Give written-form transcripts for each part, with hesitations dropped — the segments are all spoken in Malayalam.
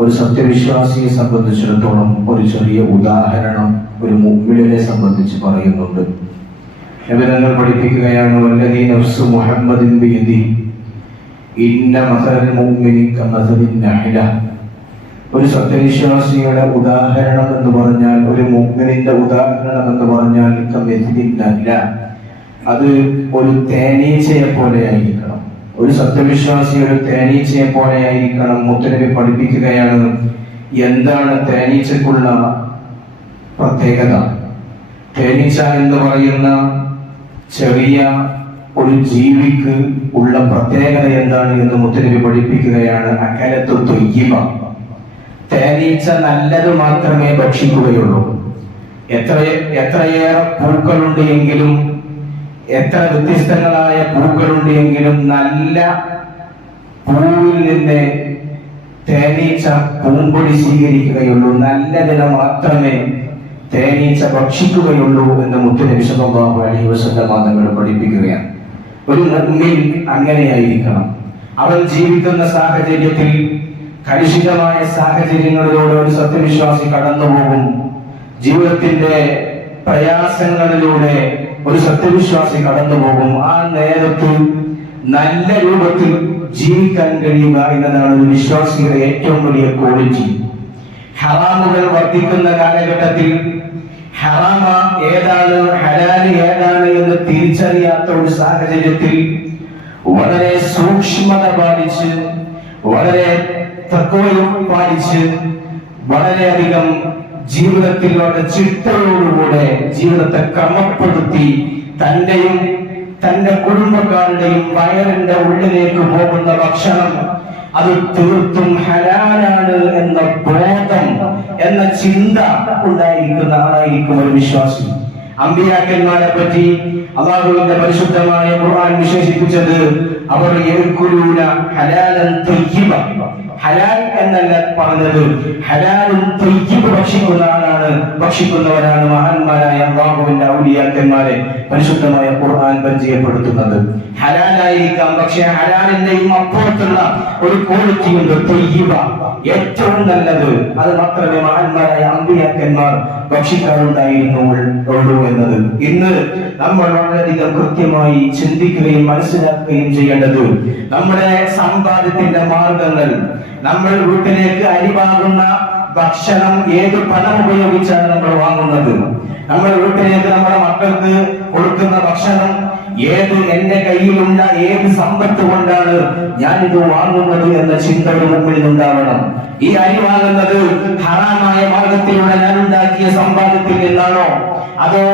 ഒരു സത്യവിശ്വാസിയെ സംബന്ധിച്ചിടത്തോളം ഒരു ചെറിയ ഉദാഹരണം ഒരു മുഅ്മിനെ സംബന്ധിച്ച് പറയുന്നുണ്ട്. നബിതങ്ങൾ പഠിപ്പിക്കുകയാണ്, വല്ലദീ നഫ്സു മുഹമ്മദിൻ ബിയദിഹി ഇന്ന മസലൽ മുഅ്മിനി കമസലിൻ നഹ്ല. ഒരു സത്യവിശ്വാസിയുടെ ഉദാഹരണം എന്ന് പറഞ്ഞാൽ, ഒരു മുഅ്മിനിന്റെ ഉദാഹരണം എന്ന് പറഞ്ഞാൽ കമസലിൻ നഹ്ല, അത് ഒരു തേനീച്ചയെ പോലെ ആയിരിക്കണം. ഒരു സത്യവിശ്വാസി ഒരു തേനീച്ചയെ പോലെ ആയിരിക്കണം. മുത്തനബി പഠിപ്പിക്കുകയാണ്, എന്താണ് തേനീച്ചക്കുള്ള പ്രത്യേകത? തേനീച്ച എന്ന് പറയുന്ന ചെറിയ ഒരു ജീവിക്ക് ഉള്ള പ്രത്യേകത എന്താണ് എന്ന് മുത്തനബി പഠിപ്പിക്കുകയാണ്. അകലത്തു തൊയ്യിബ, തേനീച്ച നല്ലത് മാത്രമേ ഭക്ഷിക്കുകയുള്ളൂ. എത്രയേറെ പൂക്കളുണ്ട് എങ്കിലും, എത്ര വ്യത്യസ്തങ്ങളായ പൂക്കളുണ്ട് എങ്കിലും, നല്ല പൂവിൽ നിന്ന് തേനീച്ച പൂമ്പൊടി സ്വീകരിക്കുകയുള്ളൂ. നല്ലതിനെ മാത്രമേ തേനീച്ച ഭക്ഷിക്കുകയുള്ളൂ എന്ന് മുത്തുനബി സല്ലല്ലാഹു അലൈഹി വസല്ലം തങ്ങൾ പഠിപ്പിക്കുകയാണ്. ഒരു മുഅ്മിൻ അങ്ങനെയായിരിക്കണം. അവൻ ജീവിക്കുന്ന സാഹചര്യത്തിൽ കലുഷിതമായ സാഹചര്യങ്ങളിലൂടെ ഒരു സത്യവിശ്വാസി കടന്നുപോകും. ജീവിതത്തിന്റെ പ്രയാസങ്ങളിലൂടെ ഒരു സത്യവിശ്വാസി കടന്നുപോകും. ആ നേരത്ത് നല്ല രൂപത്തിൽ ജീവിക്കാൻ കഴിയുക എന്നതാണ് ഒരു വിശ്വാസിയുടെ ഏറ്റവും വലിയ ക്വാളിറ്റി. ഹറാമുകൾ വർദ്ധിക്കുന്ന കാലഘട്ടത്തിൽ ഹറാമ ഏതാണ്, ഹലാല് ഏതാണ് എന്ന് തിരിച്ചറിയാത്ത ഒരു സാഹചര്യത്തിൽ വളരെ സൂക്ഷ്മത പാലിച്ച്, വളരെ തഖ്വയും പാലിച്ച്, വളരെയധികം ജീവിതത്തിലുള്ള ചിട്ടയോടുകൂടെ ജീവിതത്തെ ക്രമപ്പെടുത്തി തന്റെയും തന്റെ കുടുംബക്കാരുടെയും വയറിന്റെ ഉള്ളിലേക്ക് പോകുന്ന ഭക്ഷണം അത് തീർത്തും ഹലാലാണ് എന്ന ബോധം, എന്ന ചിന്ത ഉണ്ടായിരിക്കുന്ന ആളായിരിക്കും ഒരു വിശ്വാസി. അമ്പിയാക്കന്മാരെ പറ്റി അല്ലാഹുവിന്റെ പരിശുദ്ധമായ ഖുർആൻ വിശേഷിപ്പിച്ചത്, അവർ യഅ്കുലൂന ഹലാലൻ തയ്യിബ, ഹലാൽ എന്നല്ല പറഞ്ഞത്, ഹലാലും തയ്യിബ് ഭക്ഷിക്കുന്നവരാണ് മഹാന്മാരായ അല്ലാഹുവിന്റെ ഔലിയാക്കന്മാരെ പരിശുദ്ധമായ ഖുർആൻ പരിചയപ്പെടുത്തുന്നത്. ഹലാലായിരിക്കാം, പക്ഷേ ഹലാലിന്റെയും അപ്പുറത്തുള്ള ഒരു ക്വാളിറ്റി ഉണ്ട്, തയ്യിബ, ഏറ്റവും നല്ലത്. അത് മാത്രമേ മഹാന്മാരായ അമ്പിയാക്കന്മാർ ഭക്ഷിക്കാറുണ്ടായിരുന്നുള്ളൂ എന്നത്. ഇന്ന് നമ്മൾ വളരെയധികം കൃത്യമായി ചിന്തിക്കുകയും മനസ്സിലാക്കുകയും ചെയ്യേണ്ടത്, നമ്മുടെ സമ്പാദ്യത്തിന്റെ മാർഗങ്ങൾ, നമ്മൾ വീട്ടിലേക്ക് അരിവാങ്ങുന്ന ഭക്ഷണം ഏത് പണം ഉപയോഗിച്ചാണ് നമ്മൾ വാങ്ങുന്നത്? നമ്മൾ വീട്ടിലേക്ക് നമ്മുടെ മക്കൾക്ക് കൊടുക്കുന്ന ഭക്ഷണം എന്റെ കയ്യിലുള്ള ഏത് സമ്പത്ത് കൊണ്ടാണ് ഞാനിത് വാങ്ങുന്നത് എന്ന ചിന്ത ഒരു മുമ്പിൽ ഉണ്ടാവണം. ഈ അരി വാങ്ങുന്നത് ഹറാമായ മാർഗത്തിലൂടെ ഞാൻ ഉണ്ടാക്കിയ സമ്പാദ്യത്തിൽ നിന്നാണോ, അതോ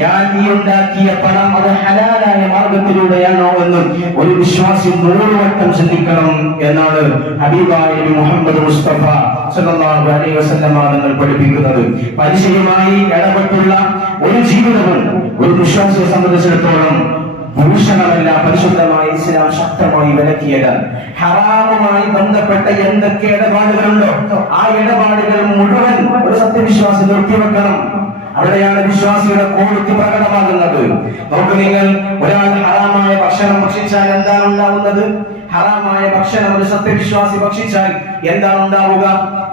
ഞാൻ ഈ ഉണ്ടാക്കിയ പണം അത് ഹലാലായ മാർഗത്തിലൂടെയാണോ എന്ന് ഒരു വിശ്വാസി 100 വട്ടം ചിന്തിക്കണം എന്നാണ് ഹബീബായ നബി മുഹമ്മദ് മുസ്തഫ സല്ലല്ലാഹു അലൈഹി വസല്ലം തങ്ങൾ പഠിപ്പിക്കുന്നത്. പലിശയുമായി ഇടപെട്ടുള്ള ഒരു ജീവിതവും ഒരു വിശ്വാസിയെ സംബന്ധിച്ചിടത്തോളം ഭൂഷണമല്ല. പരിശുദ്ധമായ ഇസ്ലാം ശക്തമായി വിലക്കിയത് ഹറാമുമായി ബന്ധപ്പെട്ട എന്തൊക്കെ ഇടപാടുകളുണ്ടോ ആ ഇടപാടുകൾ മുഴുവൻ ഒരു സത്യവിശ്വാസി നിർത്തിവെക്കണം. അവിടെയാണ് വിശ്വാസിയുടെ ക്വാളിറ്റി പ്രകടമാകുന്നത്. നോക്ക് നിങ്ങൾ, ഒരാൾ ഹറാമായ ഭക്ഷണം ഭക്ഷിച്ചാൽ എന്താണ് ഉണ്ടാവുന്നത്? ഹറാമായ ഭക്ഷണം ഒരു സത്യവിശ്വാസി ഭക്ഷിച്ചാൽ എന്താണ് ഉണ്ടാവുക?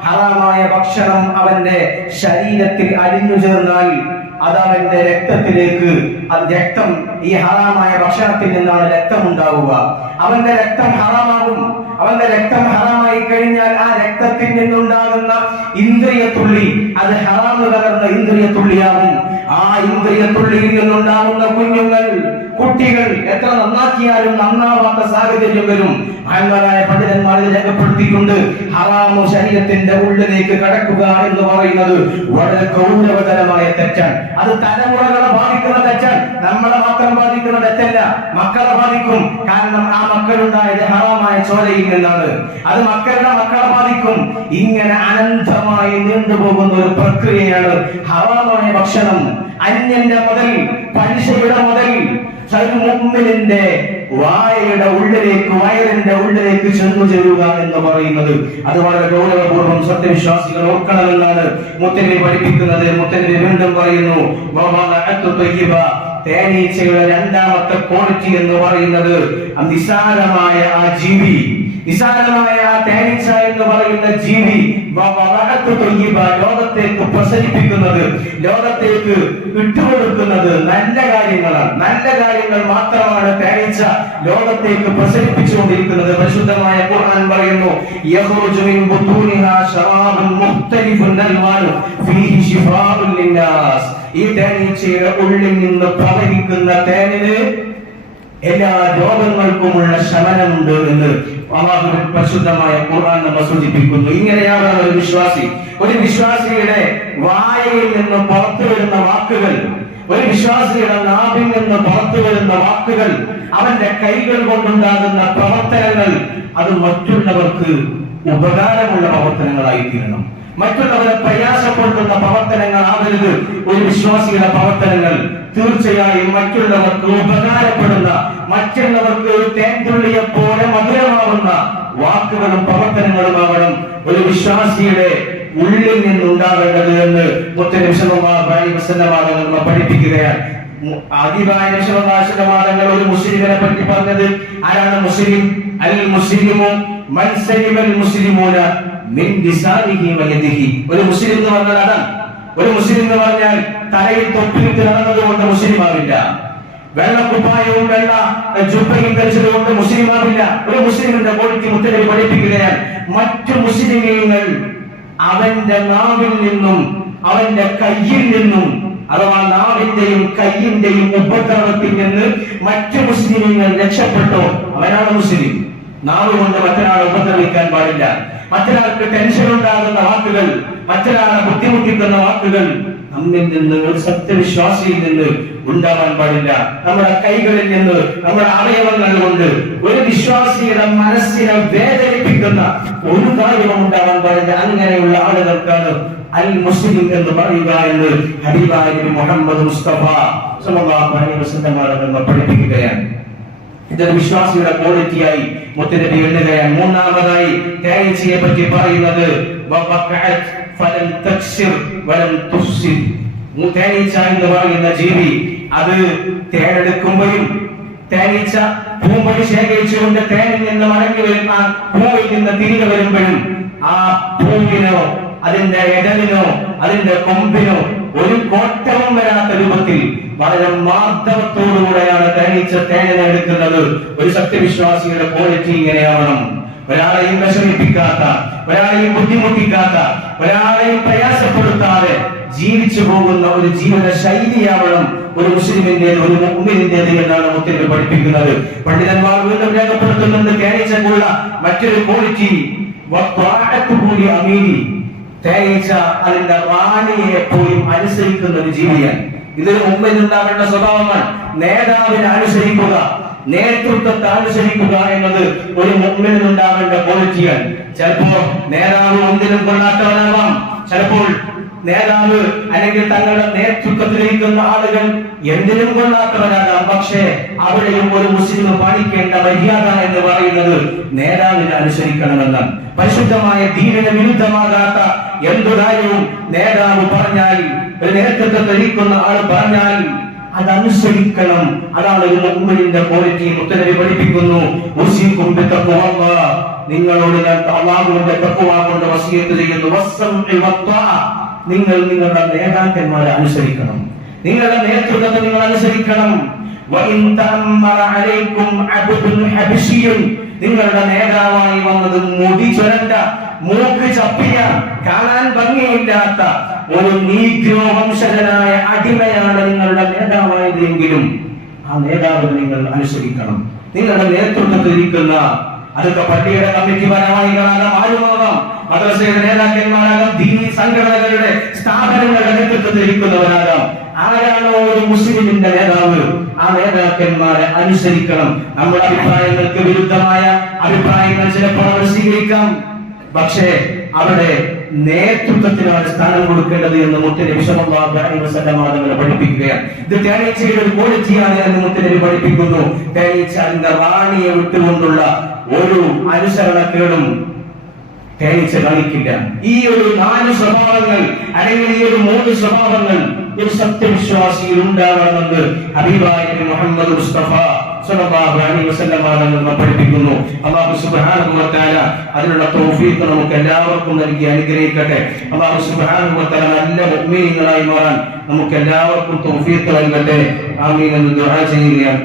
ഹറാമായ ഭക്ഷണം അവന്റെ ശരീരത്തിൽ അലിഞ്ഞു ചേർന്നാൽ അത് അവന്റെ രക്തത്തിലേക്ക്, രക്തം, ഈ ഹറാമായ ഭക്ഷണത്തിൽ നിന്നാണ് രക്തം ഉണ്ടാവുക. അവന്റെ രക്തം ഹറാമാകും. അവന്റെ രക്തം ഹറാമായി കഴിഞ്ഞാൽ ആ രക്തത്തിൽ നിന്നുണ്ടാകുന്ന ഇന്ദ്രിയത്തുള്ളി അത് ഹറാമ് കലർന്ന ഇന്ദ്രിയത്തുള്ളിയാകും. ആ ഇന്ദ്രിയത്തുള്ളിയിൽ നിന്നുണ്ടാകുന്ന കുട്ടികൾ എത്ര നന്നാക്കിയാലും നന്നാവാത്ത സാഹചര്യം വരും. മഹാന്മാരായ പണ്ഡിതന്മാർ രേഖപ്പെടുത്തിയിട്ടുണ്ട്, ഹറാമു ശരീരത്തിന്റെ ഉള്ളിലേക്ക് കടക്കുക എന്ന് പറയുന്നത് വളരെ ഗൗരവതരമായ തെറ്റാണ്. അത് തലമുറകളെ ബാധിക്കുന്ന തെറ്റാണ്. നമ്മളെ മാത്രം ബാധിക്കുന്ന തെറ്റല്ല, മക്കളെ ബാധിക്കും. കാരണം ആ മക്കളുണ്ടായത് ഹറാമായ ചോരയിൽ നിന്നാണ്. അത് മക്കളുടെ മക്കളെ ബാധിക്കും. ഇങ്ങനെ അനന്തമായി നീണ്ടുപോകുന്ന ഒരു പ്രക്രിയയാണ് ഹറാമായ ഭക്ഷണം. അന്യന്റെ മുതൽ, പലിശയുടെ മുതൽ മുഅ്മിനിന്റെ വായയുടെ ഉള്ളിലേക്ക്, വയറിന്റെ ഉള്ളിലേക്ക് ചെന്നു ചേരുക എന്ന് പറയുന്നത് അത് വളരെ ഗൗരവപൂർവ്വം സത്യവിശ്വാസികൾ ഓർക്കണമെന്നാണ് മുത്തനബി പഠിപ്പിക്കുന്നത്. മുത്തനബി വീണ്ടും പറയുന്നു, തേനീച്ചയുടെ രണ്ടാമത്തെ ക്വാളിറ്റി എന്ന് പറയുന്നത് നിസാരമായ ആ ജീവി നിസാരമായ ആ തേനീച്ച എന്ന് പറയുന്ന ജീവി ലോകത്തേക്ക് പ്രസരിപ്പിക്കുന്നത്, ലോകത്തേക്ക് ഇട്ടുകൊടുക്കുന്നത് നല്ല കാര്യങ്ങളാണ്. നല്ല കാര്യങ്ങൾ മാത്രമാണ് തേനീച്ച ലോകത്തേക്ക് പ്രസരിപ്പിച്ചുകൊണ്ടിരിക്കുന്നത്. പരിശുദ്ധമായ ഖുർആൻ പറയുന്നു, യഖ്റുജു മിൻ ബുതൂനിഹാ ശറാബുൻ മുഖ്തലിഫുൻ അൽവാനു ഫീഹി ശിഫാഉൻ ലിന്നാസ്. ഈ തേനീച്ചയുടെ ഉള്ളിൽ നിന്ന് പ്രവഹിക്കുന്ന തേനിന് എല്ലാ രോഗങ്ങൾക്കുമുള്ള ശമനമുണ്ട് എന്ന് അല്ലാഹുവിന്റെ പരിശുദ്ധമായ ഖുർആൻ നമ്മെ സൂചിപ്പിക്കുന്നു. ഇങ്ങനെയാണ് ഒരു വിശ്വാസിയുടെ വായയിൽ നിന്ന് പുറത്തു വരുന്ന വാക്കുകൾ, ഒരു വിശ്വാസിയുടെ നാവിൽ നിന്ന് പുറത്തു വരുന്ന വാക്കുകൾ, അവന്റെ കൈകൾ കൊണ്ടുണ്ടാകുന്ന പ്രവർത്തനങ്ങൾ, അത് മറ്റുള്ളവർക്ക് ഉപകാരമുള്ള പ്രവർത്തനങ്ങളായി തീരണം. മറ്റുള്ളവരെ പ്രയാസപ്പെടുത്തുന്ന പ്രവർത്തനങ്ങൾ ആവരുത് ഒരു വിശ്വാസിയുടെ പ്രവർത്തനങ്ങൾ. തീർച്ചയായും മറ്റുള്ളവർക്ക് ഉപകാരപ്പെടുന്ന, മറ്റുള്ളവർക്ക് തേൻതുള്ളിയെ പോലെ മധുരമാവുന്ന വാക്കുകളും പ്രവർത്തനങ്ങളുമാവണം ഒരു വിശ്വാസിയുടെ ഉള്ളിൽ നിന്നുണ്ടാവേണ്ടത് എന്ന് മുത്തനബി സല്ലല്ലാഹു അലൈഹി വസല്ലം നമ്മെ പഠിപ്പിക്കുകയാണ്. ആദിവായ ഒരു മുസ്ലിമിനെ പറ്റി പറഞ്ഞത് ആരാണ്? മുസ്ലിം അൽ മുസ്ലിമു മൻ സലിമൽ മുസ്ലിമൂന മിൻ ലിസാനിഹി വ യദിഹി. ഒരു മുസ്ലിം എന്ന് പറഞ്ഞാൽ അതാണ്. ഒരു മുസ്ലിം എന്ന് പറഞ്ഞാൽ തലയിൽ തൊപ്പിയിട്ട് നടന്നത് കൊണ്ട് മുസ്ലിം ആവില്ല. വെള്ളക്കുപ്പായവും വെള്ള ജുബ്ബയും ധരിച്ചത് കൊണ്ട് മുസ്ലിം ആവില്ല. ഒരു മുസ്ലിമിന്റെ ക്വാളിറ്റി മുത്തനബി പഠിപ്പിക്കുകയാണ്. മറ്റു മുസ്ലിമീങ്ങൾ അവന്റെ നാവിൽ നിന്നും അവന്റെ കയ്യിൽ നിന്നും, അഥവാ നാവിന്റെയും കയ്യിന്റെയും ഉപദ്രവത്തിൽ നിന്ന് മറ്റു മുസ്ലിമീങ്ങൾ രക്ഷപ്പെട്ടോ അവനാണ് മുസ്ലിം. നാവ് കൊണ്ട് മറ്റൊരാളെ ഉപദ്രവിക്കാൻ പാടില്ല. മറ്റൊരാൾക്ക് ടെൻഷൻ ഉണ്ടാകുന്ന വാക്കുകൾ, മറ്റൊരാളെ ബുദ്ധിമുട്ടിക്കുന്ന വാക്കുകൾ നമ്മിൽ നിന്ന്, ഒരു സത്യവിശ്വാസിയിൽ നിന്ന് ഉണ്ടാവാൻ പാടില്ല. നമ്മുടെ കൈകളിൽ നിന്ന്, നമ്മുടെ അവയവങ്ങൾ കൊണ്ട് ഒരു വിശ്വാസിയുടെ മനസ്സിനെ വേദനിപ്പിക്കുന്ന ഒരു കാര്യവും ഉണ്ടാവാൻ പാടില്ല. അങ്ങനെയുള്ള ആളുകൾക്കാണ് അൽ മുസ്ലിം എന്ന് പറയുക എന്ന് ഹബീബായ നബി മുഹമ്മദ് മുസ്തഫ സല്ലല്ലാഹു അലൈഹി വസല്ലം പഠിപ്പിക്കുകയാണ്. ഇതൊരു വിശ്വാസിയുടെ ക്വാളിറ്റിയായി മുത്തനബി എഴുതുകയാണ്. മൂന്നാമതായി തേനീച്ചയെ പറ്റി പറയുന്നത് തേനീച്ച എന്ന് പറയുന്ന ജീവി അത് തേനെടുക്കുമ്പോഴും, തേനീച്ച പൂമ്പൊടി ശേഖരിച്ചുകൊണ്ട് തേനിൽ നിന്ന് മടങ്ങി വരുന്ന പൂവിൽ നിന്ന് തിരികെ വരുമ്പോഴും ആ പൂവിനോ അതിന്റെ ഇടലിനോ അതിന്റെ കൊമ്പിനോ ഒരു കോട്ടവും വരാത്ത രൂപത്തിൽ വളരെ മാർദ്ദവത്തോടുകൂടെയാണ് തേനീച്ച തേനിനെ എടുക്കുന്നത്. ഒരു സത്യവിശ്വാസിയുടെ ക്വാളിറ്റി ഇങ്ങനെയാവണം. ഒരാളെയും വിഷമിപ്പിക്കാത്ത, ഒരാളെയും ബുദ്ധിമുട്ടിക്കാത്ത, ഒരാളെയും പ്രയാസപ്പെടുത്താതെ ജീവിച്ചു പോകുന്ന ഒരു ജീവിത ശൈലിയാവണം ഒരു മുസ്ലിമിന്റേത്, ഒരു മുഅ്മിനിന്റേത് എന്നാണ് മുത്തനബി പഠിപ്പിക്കുന്നത്. പണ്ഡിതന്മാർ വീണ്ടും രേഖപ്പെടുത്തുന്നുണ്ട് തേനീച്ചക്കുള്ള മറ്റൊരു ക്വാളിറ്റി അമീരി. തേനീച്ച അതിന്റെ റാണിയെ എപ്പോഴും അനുസരിക്കുന്ന ഒരു ജീവിയാണ്. ഇതിന് മുമ്പിൽ ഉണ്ടാവേണ്ട സ്വഭാവമാണ് നേതാവിനെ അനുസരിക്കുക, നേതൃത്വത്തെ അനുസരിക്കുക എന്നത് ഒരു മുഅ്മിനിൽ ഉണ്ടാവേണ്ട ക്വാളിറ്റിയാണ്. ചിലപ്പോ നേതാവ് ഒന്നിനും കൊള്ളാത്തവനാവാം, ചിലപ്പോൾ നേതാവ് അല്ലെങ്കിൽ തങ്ങളുടെ നേതൃത്വത്തിലിരിക്കുന്ന ആളുകൾ എന്തിനും കൊള്ളാത്തവരാകാം. പക്ഷേ അവിടെയും ഒരു മുസ്ലിം പാലിക്കേണ്ട മര്യാദ എന്ന് പറയുന്നത് നേതാവിനെ അനുസരിക്കണമെന്നാണ്. പരിശുദ്ധമായ ദീനിന് വിരുദ്ധമാകാത്ത എന്തു കാര്യവും നേതാവ് പറഞ്ഞാൽ, ഒരു നേതൃത്വത്തിലിരിക്കുന്ന ആൾ പറഞ്ഞാൽ അതനുസരിക്കണം. അതാണ് ഒരു മുഅ്മിനിന്റെ ക്വാളിറ്റി. മുത്തനബി പഠിപ്പിക്കുന്നു, ഉസീകും ബിത്തഖ്വല്ലാഹ്, നിങ്ങളോട് ഞാൻ അല്ലാഹുവിന്റെ തഖ്വ കൊണ്ട് വസിയത്ത് ചെയ്യുന്നു. വസ്സംഇ വത്ത്വാഅ, നിങ്ങൾ നിങ്ങളുടെ നേതാക്കന്മാരെ അനുസരിക്കണം, നിങ്ങളുടെ നേതൃത്വത്തെ നിങ്ങൾ അനുസരിക്കണം. വഇൻ തഅമ്മറ അലൈക്കും അബ്ദുൻ ഹബശിയുൻ, നിങ്ങളുടെ നേതാവായി വന്നത് മുടി ചുരണ്ട, മൂക്ക് ചപ്പിയ, കാണാൻ ഭംഗിയില്ലാത്ത ഒരു നീഗ്രോ വംശജനായ അടിമയാണ് നിങ്ങളുടെ നേതാവായതെങ്കിലും ആ നേതാവിനെ നിങ്ങൾ അനുസരിക്കണം. നിങ്ങളുടെ നേതൃത്വത്തിൽ ഇരിക്കുന്ന, അതൊക്കെ പള്ളിയുടെ കമ്മിറ്റി ഭാരവാഹികളാകാം, ആരുമാകാം, മദ്രസയുടെ നേതാക്കന്മാരാകാം, ദീനി സംഘടനകളുടെ സ്ഥാപനങ്ങളുടെ നേതൃത്വത്തിൽ ഇരിക്കുന്നവരാകാം, ആരാണോ ഒരു മുസ്ലിമിന്റെ നേതാവ് ആ നേതാക്കന്മാരെ അനുസരിക്കണം. നമ്മുടെ അഭിപ്രായങ്ങൾക്ക് വിരുദ്ധമായ അഭിപ്രായങ്ങൾ ചിലപ്പോൾ അവർ സ്വീകരിക്കാം, പക്ഷേ അവിടെ നേതൃത്വത്തിനാണ് സ്ഥാനം കൊടുക്കേണ്ടത് എന്ന് മുത്തനബി സല്ലല്ലാഹു അലൈഹി വസല്ലം പഠിപ്പിക്കുകയാണ്. ഇത് തേനീച്ചയുടെ ഒരു ക്വാളിറ്റിയാണ് എന്ന് മുത്തനബി പഠിപ്പിക്കുന്നു. തേനീച്ച അതിന്റെ റാണിയെ വിട്ടുകൊണ്ടുള്ള ഒരു അനുസരണക്കേടും തേനീച്ച കാണിക്കില്ല. ഈ ഒരു 4 സ്വഭാവങ്ങൾ അല്ലെങ്കിൽ ഈ ഒരു 3 സ്വഭാവങ്ങൾ ഒരു സത്യവിശ്വാസിയിൽ ഉണ്ടാവണമെന്ന് ഹബീബായ നബി മുഹമ്മദ് മുസ്തഫ സ്വല്ലല്ലാഹു അലൈഹി വസല്ലം നമ്മൾ പഠിപ്പിക്കുന്നു. അല്ലാഹു സുബ്ഹാനഹു വ തആല അതിനുള്ള തൗഫീഖ് നമുക്ക് എല്ലാവർക്കും നൽകി അനുഗ്രഹിക്കട്ടെ. അല്ലാഹു സുബ്ഹാനഹു വ തആല നല്ല മുഅ്മിനീങ്ങളായി മാറാൻ നമുക്ക് എല്ലാവർക്കും തൗഫീഖ് നൽകട്ടെ. ആമീൻ എന്ന് ദുആ ചെയ്യുകയാണ്.